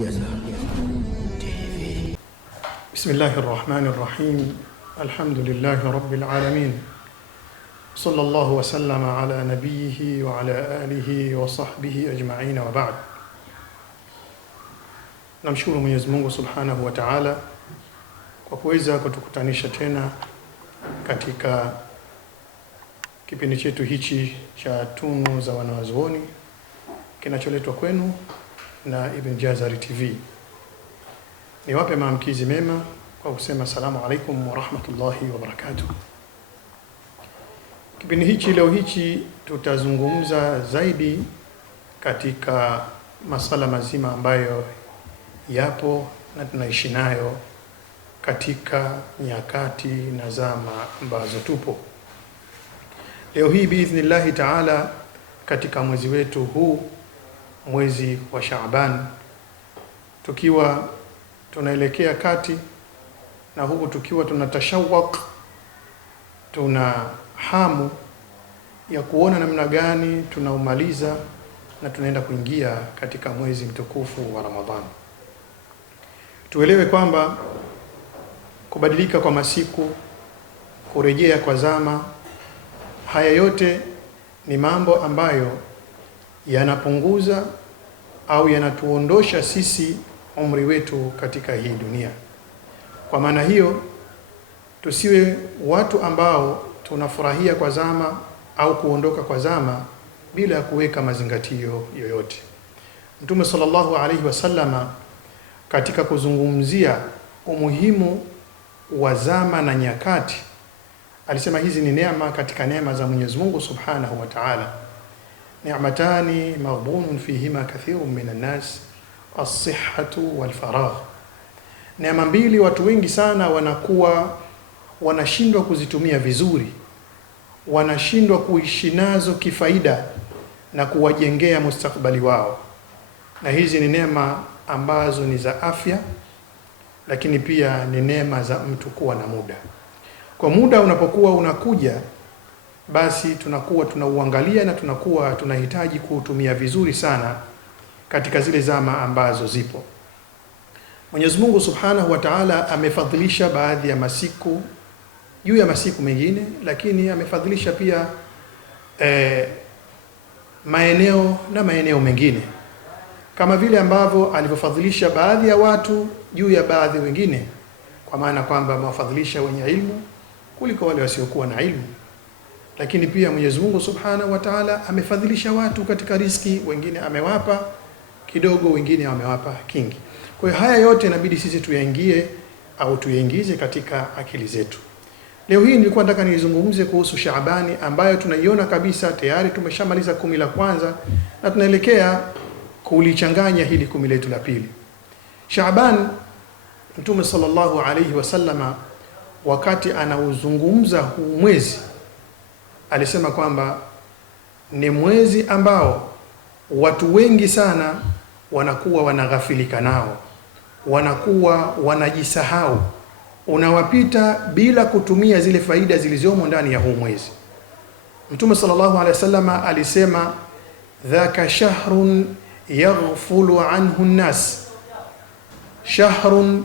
Jazar TV. Bismillahir Rahmanir Rahim. Alhamdulillahi Rabbil Alamin. Sallallahu wa sallama ala nabiyhi wa ala alihi wa sahbihi ajma'in wa ba'd. Namshukuru Mwenyezi Mungu Subhanahu wa Ta'ala kwa kuweza kutukutanisha tena katika kipindi chetu hichi cha Tunu za Wanazuoni kinacholetwa kwenu na Ibn Jazar TV. Niwape maamkizi mema kwa kusema salamu alaikum wa rahmatullahi wa barakatuh. Kipindi hichi leo hichi tutazungumza zaidi katika masala mazima ambayo yapo na tunaishi nayo katika nyakati na zama ambazo tupo. Leo hii biidhnillahi ta'ala, katika mwezi wetu huu, mwezi wa Shaaban, tukiwa tunaelekea kati na huku tukiwa tunatashawak, tuna hamu ya kuona namna gani tunaumaliza na tunaenda kuingia katika mwezi mtukufu wa Ramadhani. Tuelewe kwamba kubadilika kwa masiku, kurejea kwa zama, haya yote ni mambo ambayo yanapunguza au yanatuondosha sisi umri wetu katika hii dunia. Kwa maana hiyo, tusiwe watu ambao tunafurahia kwa zama au kuondoka kwa zama bila ya kuweka mazingatio yoyote. Mtume sallallahu alaihi wasallama katika kuzungumzia umuhimu wa zama na nyakati alisema hizi ni neema katika neema za Mwenyezi Mungu Subhanahu wa Ta'ala. Ni'matani maghbunun fihima kathirun minan nas, as-sihhatu wal faragh. Neema mbili watu wengi sana wanakuwa wanashindwa kuzitumia vizuri, wanashindwa kuishi nazo kifaida na kuwajengea mustakbali wao. Na hizi ni neema ambazo ni za afya, lakini pia ni neema za mtu kuwa na muda. Kwa muda unapokuwa unakuja, basi tunakuwa tunauangalia na tunakuwa tunahitaji kuutumia vizuri sana katika zile zama ambazo zipo. Mwenyezi Mungu Subhanahu wa Ta'ala amefadhilisha baadhi ya masiku juu ya masiku mengine, lakini amefadhilisha pia maeneo mengine, kama vile ambavyo alivyofadhilisha baadhi ya watu juu ya baadhi wengine, kwa maana kwamba amewafadhilisha wenye ilmu kuliko wale wasiokuwa na ilmu. Lakini pia Mwenyezi Mungu Subhanahu wa Ta'ala amefadhilisha watu katika riziki, wengine amewapa kidogo, wengine amewapa kingi. Kwa hiyo haya yote inabidi sisi tuyaingize katika akili zetu. Leo hii nilikuwa nataka nizungumze kuhusu Shaabani, ambayo tunaiona kabisa tayari tumeshamaliza 10 la kwanza na tunaelekea kulichanganya hili 10 letu la pili. Shaaban, Mtume sallallahu alayhi wasallama wakati anauzungumza huu mwezi alisema kwamba ni mwezi ambao watu wengi sana wanakuwa wanaghafilika nao, wanakuwa wanajisahau, unawapita bila kutumia zile faida zilizomo ndani ya huu mwezi. Mtume sallallahu alaihi wasallama alisema, dhaka shahrun yaghfulu anhu an-nas, shahrun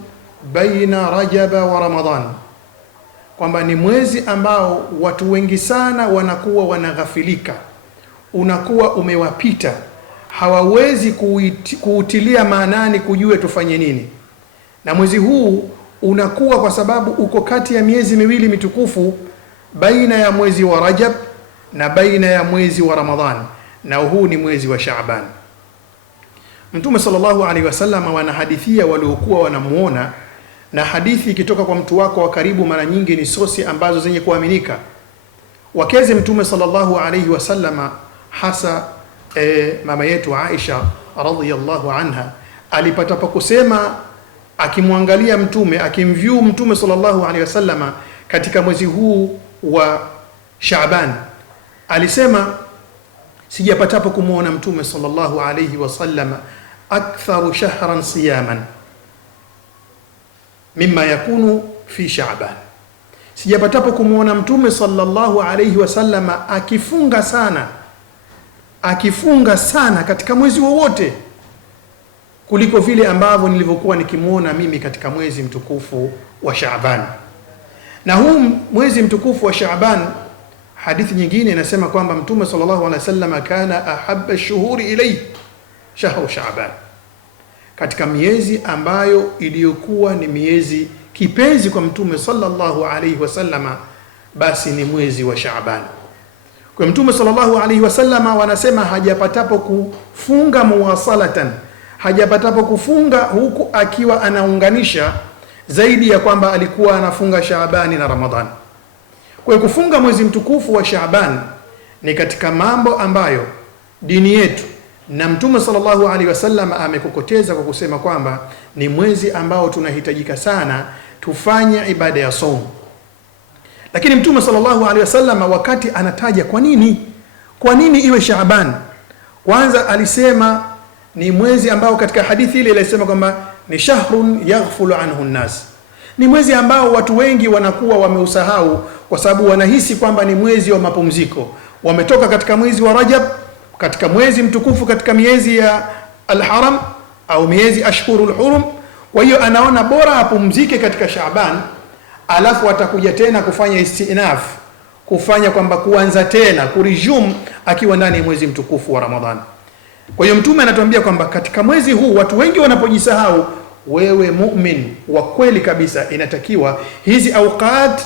baina Rajaba wa Ramadhan, kwamba ni mwezi ambao watu wengi sana wanakuwa wanaghafilika, unakuwa umewapita, hawawezi kuutilia maanani kujua tufanye nini. Na mwezi huu unakuwa kwa sababu uko kati ya miezi miwili mitukufu, baina ya mwezi wa Rajab na baina ya mwezi wa Ramadhan, na huu ni mwezi wa Shaaban. Mtume sallallahu alaihi wasallam wanahadithia waliokuwa wanamuona, na hadithi ikitoka kwa mtu wako wa karibu mara nyingi ni sosi ambazo zenye kuaminika. Wakeze Mtume sallallahu alaihi wasallama, hasa mama yetu Aisha radhiyallahu anha, alipata pa kusema akimwangalia Mtume, akimview Mtume sallallahu alaihi wasallama katika mwezi huu wa Shaaban, alisema, sijapatapo kumuona Mtume sallallahu alaihi wasallama aktharu shahran siyaman mimma yakunu fi Shaaban. Sijapatapo kumuona Mtume sallallahu alaihi wasallama akifunga sana katika mwezi wowote kuliko vile ambavyo nilivyokuwa nikimuona mimi katika mwezi mtukufu wa Shaaban. Na huu mwezi mtukufu wa Shaaban, hadithi nyingine inasema kwamba Mtume sallallahu alaihi wasallam kana ahabba ash-shuhuri ilayhi shahru Shaaban, katika miezi ambayo iliyokuwa ni miezi kipenzi kwa Mtume sallallahu alaihi wasallama, basi ni mwezi wa Shaaban. Kwa Mtume sallallahu alaihi wasallama wanasema hajapatapo kufunga muwasalatan, hajapatapo kufunga huku akiwa anaunganisha zaidi ya kwamba alikuwa anafunga Shaabani na Ramadhani. Kwa kufunga mwezi mtukufu wa Shaaban ni katika mambo ambayo dini yetu na Mtume sallallahu alaihi wasallam amekokoteza kwa kusema kwamba ni mwezi ambao tunahitajika sana tufanye ibada ya saumu. Lakini Mtume sallallahu alaihi wasallam wakati anataja kwa nini iwe Shaaban, kwanza alisema ni mwezi ambao katika hadithi ile ilisema kwamba ni shahrun yaghfulu anhu an-nas, ni mwezi ambao watu wengi wanakuwa wameusahau kwa sababu wanahisi kwamba ni mwezi wa mapumziko. Wametoka katika mwezi wa Rajab, katika mwezi mtukufu, katika miezi ya al-Haram au miezi ashhurul hurum. Kwa hiyo anaona bora apumzike katika Shaaban, alafu atakuja tena kufanya istinaf, kufanya kwamba kuanza tena kuresume akiwa ndani ya mwezi mtukufu wa Ramadhani. Kwa hiyo Mtume anatuambia kwamba katika mwezi huu watu wengi wanapojisahau, wewe mu'min wa kweli kabisa inatakiwa hizi awqat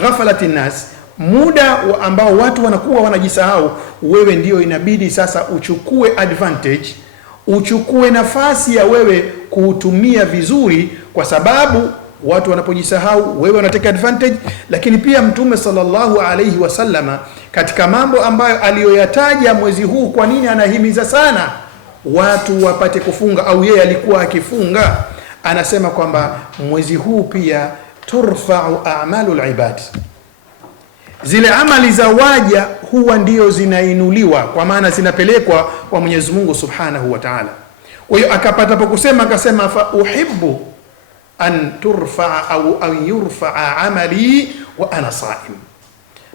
ghafalatin nas, muda ambao watu wanakuwa wanajisahau, wewe ndio inabidi sasa uchukue advantage, uchukue nafasi ya wewe kuutumia vizuri, kwa sababu watu wanapojisahau wewe unateka advantage. Lakini pia Mtume sallallahu alayhi wasallama katika mambo ambayo aliyoyataja mwezi huu, kwa nini anahimiza sana watu wapate kufunga au yeye alikuwa akifunga, anasema kwamba mwezi huu pia turfa'u a'malul ibad, zile amali za waja huwa ndio zinainuliwa, kwa maana zinapelekwa kwa Mwenyezi Mungu Subhanahu wa Ta'ala. Kwa hiyo akapata kusema, akasema fa uhibbu an turfa'a au an yurfa'a amali wa ana sa'im,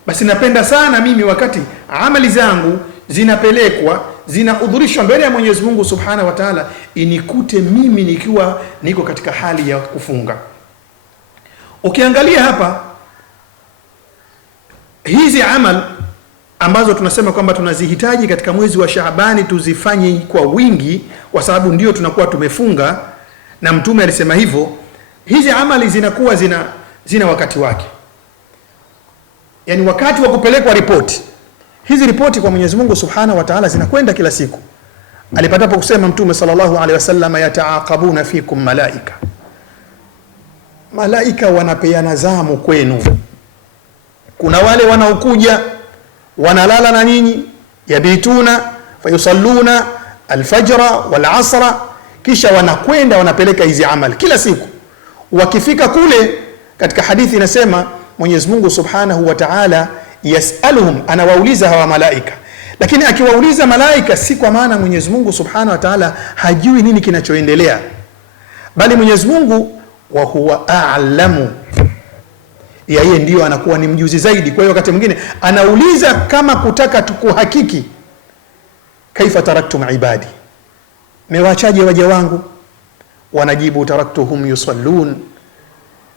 basi napenda sana mimi wakati amali zangu zinapelekwa, zinahudhurishwa mbele ya Mwenyezi Mungu Subhanahu wa Ta'ala, inikute mimi nikiwa niko katika hali ya kufunga. Ukiangalia hapa hizi amal ambazo tunasema kwamba tunazihitaji katika mwezi wa Shaabani tuzifanye kwa wingi, kwa sababu ndio tunakuwa tumefunga na Mtume alisema hivyo. Hizi amali zinakuwa zina wakati wake, yani wakati wa kupelekwa ripoti. Hizi ripoti kwa Mwenyezi Mungu Subhanahu wa Ta'ala zinakwenda kila siku. Alipatapo kusema Mtume sallallahu alaihi wasallam, yataaqabuna fikum malaika, malaika wanapeana zamu kwenu. Kuna wale wanaokuja wanalala na nyinyi, yabituna fayusalluna alfajra wal asra, kisha wanakwenda wanapeleka hizi amali kila siku. Wakifika kule, katika hadithi inasema Mwenyezi Mungu Subhanahu wa Ta'ala yasaluhum, anawauliza hawa malaika. Lakini akiwauliza malaika si kwa maana Mwenyezi Mungu Subhanahu wa Ta'ala hajui nini kinachoendelea, bali Mwenyezi Mungu wa huwa a'lamu, yeye ndio anakuwa ni mjuzi zaidi. Kwa hiyo wakati mwingine anauliza kama kutaka tukuhakiki, kaifa taraktum ibadi, mewaachaje waja wangu? Wanajibu taraktuhum yusallun,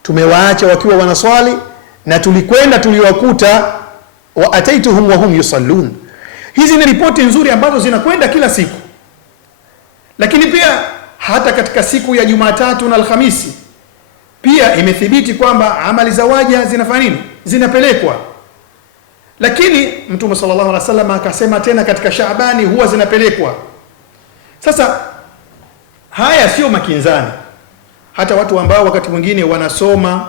tumewaacha wakiwa wanaswali na tulikwenda tuliwakuta wa ataituhum wa hum yusallun. Hizi ni ripoti nzuri ambazo zinakwenda kila siku. Lakini pia hata katika siku ya Jumatatu na Alhamisi pia imethibiti kwamba amali za waja zinafanya nini? Zinapelekwa. Lakini Mtume sallallahu alaihi wasallam akasema tena katika Shaabani huwa zinapelekwa. Sasa haya sio makinzani. Hata watu ambao wakati mwingine wanasoma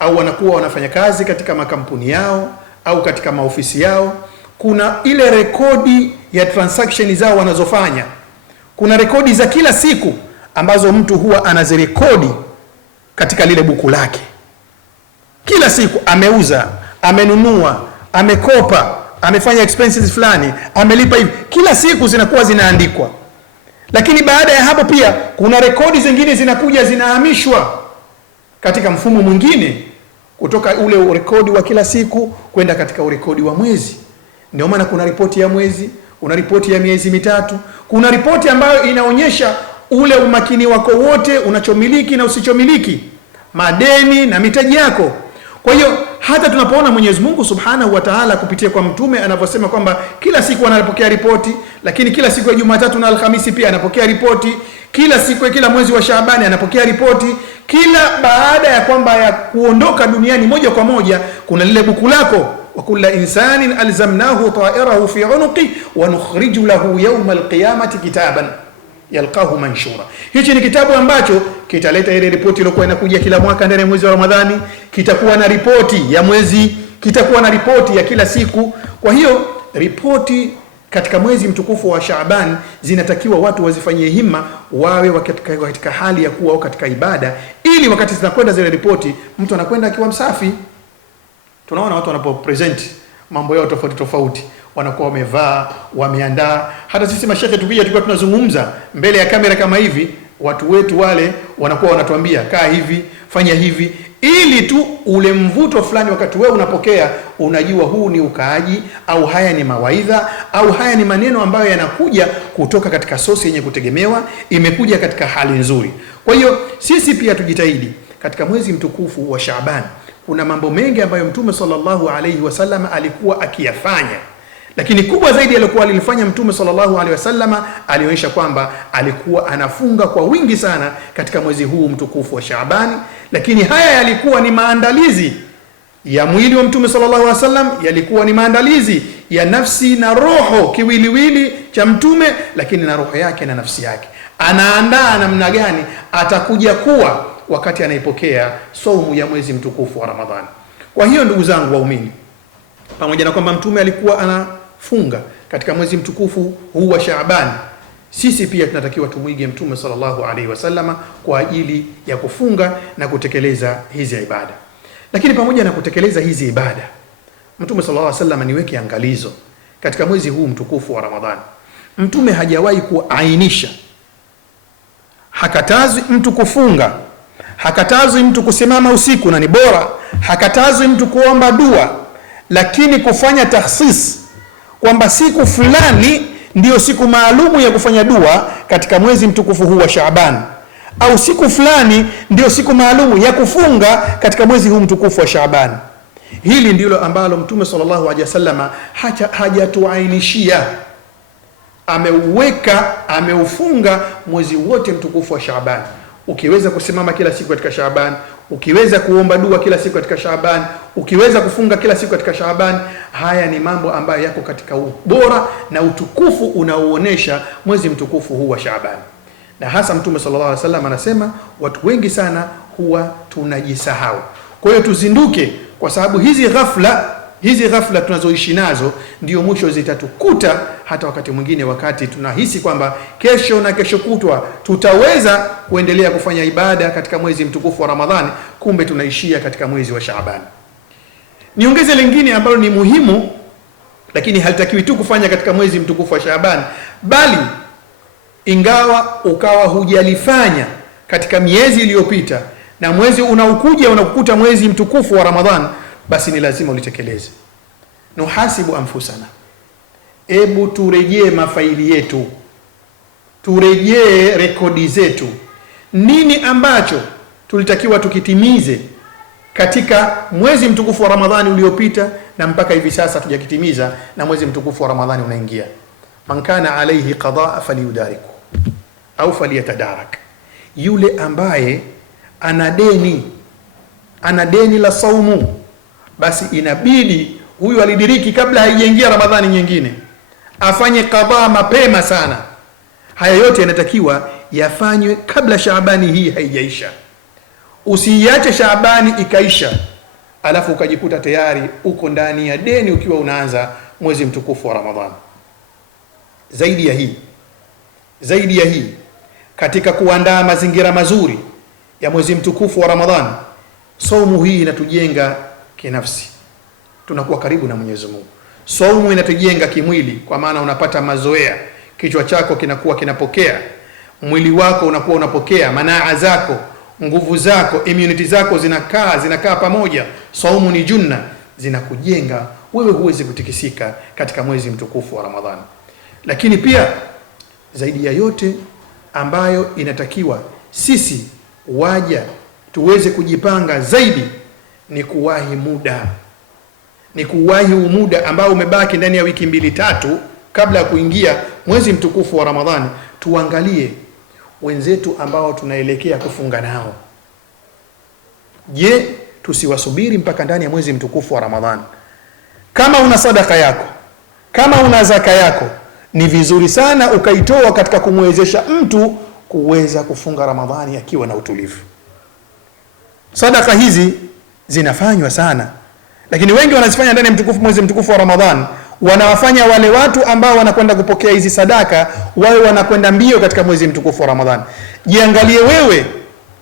au wanakuwa wanafanya kazi katika makampuni yao au katika maofisi yao, kuna ile rekodi ya transaction zao wanazofanya. Kuna rekodi za kila siku ambazo mtu huwa anazirekodi katika lile buku lake. Kila siku ameuza, amenunua, amekopa, amefanya expenses fulani, amelipa hivi. Kila siku zinakuwa zinaandikwa. Lakini baada ya hapo pia kuna rekodi zingine zinakuja zinahamishwa katika mfumo mwingine, kutoka ule urekodi wa kila siku kwenda katika urekodi wa mwezi. Ndio maana kuna ripoti ya mwezi, kuna ripoti ya miezi mitatu, kuna ripoti ambayo inaonyesha ule umakini wako wote, unachomiliki na usichomiliki, madeni na mitaji yako. Kwa hiyo hata tunapoona Mwenyezi Mungu Subhanahu wa Ta'ala kupitia kwa mtume anavyosema kwamba kila siku anapokea ripoti, lakini kila siku ya Jumatatu na Alhamisi pia anapokea ripoti, kila siku ya kila mwezi wa Shaabani anapokea ripoti, kila baada ya kwamba ya kuondoka duniani moja kwa moja kuna lile buku lako, wa kulla insanin alzamnahu ta'irahu fi 'unuqi wa nukhriju lahu yawma alqiyamati kitaban yalqahu manshura. Hichi ni kitabu ambacho kitaleta ile ripoti iliyokuwa inakuja kila mwaka ndani ya mwezi wa Ramadhani, kitakuwa na ripoti ya mwezi, kitakuwa na ripoti ya kila siku. Kwa hiyo ripoti katika mwezi mtukufu wa Shaaban zinatakiwa watu wazifanyie himma, wawe katika hali ya kuwa katika ibada, ili wakati zinakwenda zile ripoti mtu anakwenda akiwa msafi. Tunaona watu wanapopresent mambo yao tofauti tofauti, wanakuwa wamevaa, wameandaa. Hata sisi mashehe tukija tunazungumza mbele ya kamera kama hivi, watu wetu wale wanakuwa wanatuambia kaa hivi, fanya hivi, ili tu ule mvuto fulani wakati wewe unapokea unajua huu ni ukaaji, au haya ni mawaidha, au haya ni maneno ambayo yanakuja kutoka katika sosi yenye kutegemewa, imekuja katika hali nzuri. Kwa hiyo sisi pia tujitahidi katika mwezi mtukufu wa Shaaban. Kuna mambo mengi ambayo Mtume sallallahu alayhi wasallam alikuwa akiyafanya, lakini kubwa zaidi alikuwa alilifanya Mtume sallallahu alaihi wasallam, alionyesha kwamba alikuwa anafunga kwa wingi sana katika mwezi huu mtukufu wa Shaabani. Lakini haya yalikuwa ni maandalizi ya mwili wa Mtume sallallahu alaihi wasallam, yalikuwa ni maandalizi ya nafsi na roho, kiwiliwili cha Mtume, lakini na roho yake na nafsi yake. Anaandaa namna gani atakuja kuwa wakati anaipokea saumu ya mwezi mtukufu wa Ramadhani. Kwa hiyo ndugu zangu waumini, pamoja na kwamba Mtume alikuwa anafunga katika mwezi mtukufu huu wa Shaaban, sisi pia tunatakiwa tumwige Mtume sallallahu alaihi wasallam kwa ajili ya kufunga na kutekeleza hizi ibada. Lakini pamoja na kutekeleza hizi ibada, Mtume sallallahu alaihi wasallam niweke angalizo katika mwezi huu mtukufu wa Ramadhani. Mtume hajawahi kuainisha, hakatazwi mtu kufunga, hakatazwi mtu kusimama usiku na ni bora, hakatazwi mtu kuomba dua, lakini kufanya takhsis kwamba siku fulani ndiyo siku maalumu ya kufanya dua katika mwezi mtukufu huu wa Shaaban, au siku fulani ndiyo siku maalumu ya kufunga katika mwezi huu mtukufu wa Shaaban. Hili ndilo ambalo Mtume sallallahu alaihi wasallam hajatuainishia. Ameufunga mwezi wote mtukufu wa Shaaban. Ukiweza kusimama kila siku katika Shaaban, ukiweza kuomba dua kila siku katika Shaaban, ukiweza kufunga kila siku katika Shaaban, haya ni mambo ambayo yako katika ubora na utukufu unaoonesha mwezi mtukufu huu wa Shaaban. Na hasa Mtume sallallahu alaihi wasallam anasema watu wengi sana huwa tunajisahau. Kwa hiyo tuzinduke, kwa sababu hizi ghafla tunazoishi nazo ndio mwisho zitatukuta. Hata wakati mwingine, wakati tunahisi kwamba kesho na kesho kutwa tutaweza kuendelea kufanya ibada katika mwezi mtukufu wa Ramadhani, kumbe tunaishia katika mwezi wa Shaaban. Niongeze lingine ambalo ni muhimu, lakini halitakiwi tu kufanya katika mwezi mtukufu wa Shaaban, bali ingawa ukawa hujalifanya katika miezi iliyopita na mwezi unaokuja unakukuta mwezi mtukufu wa Ramadhani, basi ni lazima ulitekeleze. Nuhasibu anfusana, ebu turejee mafaili yetu, turejee rekodi zetu. Nini ambacho tulitakiwa tukitimize katika mwezi mtukufu wa Ramadhani uliopita na mpaka hivi sasa tujakitimiza, na mwezi mtukufu wa Ramadhani unaingia. Man kana alayhi qadaa falyudariku au falyatadarak, yule ambaye ana deni la saumu, basi inabidi huyu alidiriki kabla haijaingia Ramadhani nyingine, afanye qadha mapema sana. Haya yote yanatakiwa yafanywe kabla Shaabani hii haijaisha. Usiiache Shaabani ikaisha alafu ukajikuta tayari uko ndani ya deni ukiwa unaanza mwezi mtukufu wa Ramadhani. Zaidi ya hii katika kuandaa mazingira mazuri ya mwezi mtukufu wa Ramadhani, saumu hii inatujenga kinafsi, tunakuwa karibu na Mwenyezi Mungu. Saumu inatujenga kimwili, kwa maana unapata mazoea, kichwa chako kinakuwa kinapokea, mwili wako unakuwa unapokea, manaa zako, nguvu zako, immunity zako zinakaa pamoja. Saumu ni junna, zinakujenga wewe, huwezi kutikisika katika mwezi mtukufu wa Ramadhani. Lakini pia zaidi ya yote, ambayo inatakiwa sisi waja tuweze kujipanga zaidi ni kuwahi muda, ni kuwahi muda ambao umebaki ndani ya wiki 2-3 kabla ya kuingia mwezi mtukufu wa Ramadhani. Tuangalie wenzetu ambao tunaelekea kufunga nao. Je, tusiwasubiri mpaka ndani ya mwezi mtukufu wa Ramadhani? Kama una sadaka yako, kama una zaka yako, ni vizuri sana ukaitoa katika kumwezesha mtu kuweza kufunga Ramadhani akiwa na utulivu. Sadaka hizi zinafanywa sana, lakini wengi wanazifanya ndani ya mwezi mtukufu wa Ramadhani. Wanawafanya wale watu ambao wanakwenda kupokea hizi sadaka wawe wanakwenda mbio katika mwezi mtukufu wa Ramadhani. Jiangalie wewe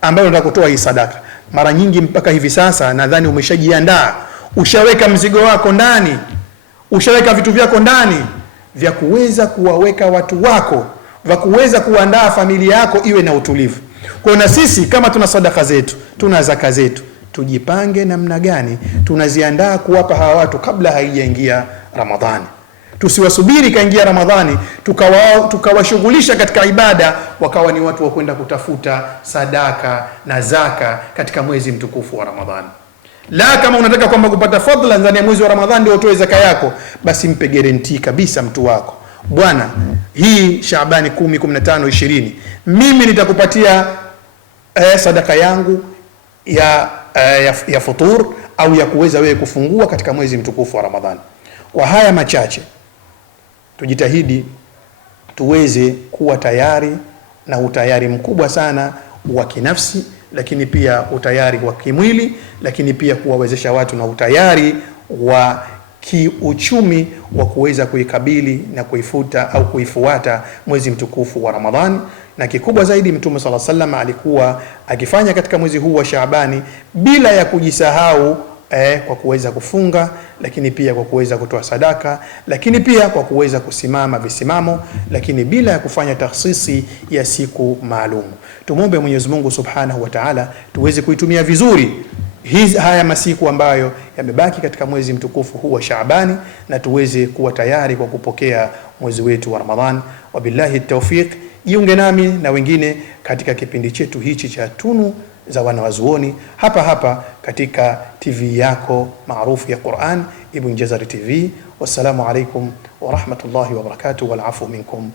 ambaye unataka kutoa hii sadaka. Mara nyingi mpaka hivi sasa nadhani umeshajiandaa, ushaweka mzigo wako ndani, ushaweka vitu vyako ndani vya kuweza kuwaweka watu wako, vya kuweza kuandaa familia yako iwe na utulivu. Kwa na sisi kama tuna sadaka zetu, tuna zaka zetu, tujipange namna gani tunaziandaa kuwapa hawa watu kabla haijaingia Ramadhani. Tusiwasubiri kaingia Ramadhani tukawashughulisha katika ibada wakawa ni watu wa kwenda kutafuta sadaka na zaka katika mwezi mtukufu wa Ramadhani. La, kama unataka kwamba kupata fadhila ndani ya mwezi wa Ramadhani ndio utoe zaka yako, basi mpe guarantee kabisa mtu wako, bwana, hii Shaabani 10, 15, 20 mimi nitakupatia sadaka yangu ya futur au ya kuweza wewe kufungua katika mwezi mtukufu wa Ramadhani. Kwa haya machache tujitahidi tuweze kuwa tayari, na utayari mkubwa sana wa kinafsi, lakini pia utayari wa kimwili, lakini pia kuwawezesha watu na utayari wa kiuchumi wa kuweza kuikabili na kuifuta au kuifuata mwezi mtukufu wa Ramadhani. Na kikubwa zaidi Mtume sallallahu alaihi wasallam alikuwa akifanya katika mwezi huu wa Shaabani bila ya kujisahau kwa kuweza kufunga, lakini pia kwa kuweza kutoa sadaka, lakini pia kwa kuweza kusimama visimamo, lakini bila ya kufanya takhsisi ya siku maalum. Tumuombe Mwenyezi Mungu Subhanahu wa Ta'ala tuweze kuitumia vizuri haya masiku ambayo yamebaki katika mwezi mtukufu huu wa Shaabani, na tuweze kuwa tayari kwa kupokea mwezi wetu wa Ramadhan. Wabillahi tawfiq. Jiunge nami na wengine katika kipindi chetu hichi cha Tunu za Wanawazuoni hapa hapa katika TV yako maarufu ya Qur'an, Ibn Jazari TV. Wassalamu alaikum wa rahmatullahi wa barakatuh, wal afu minkum.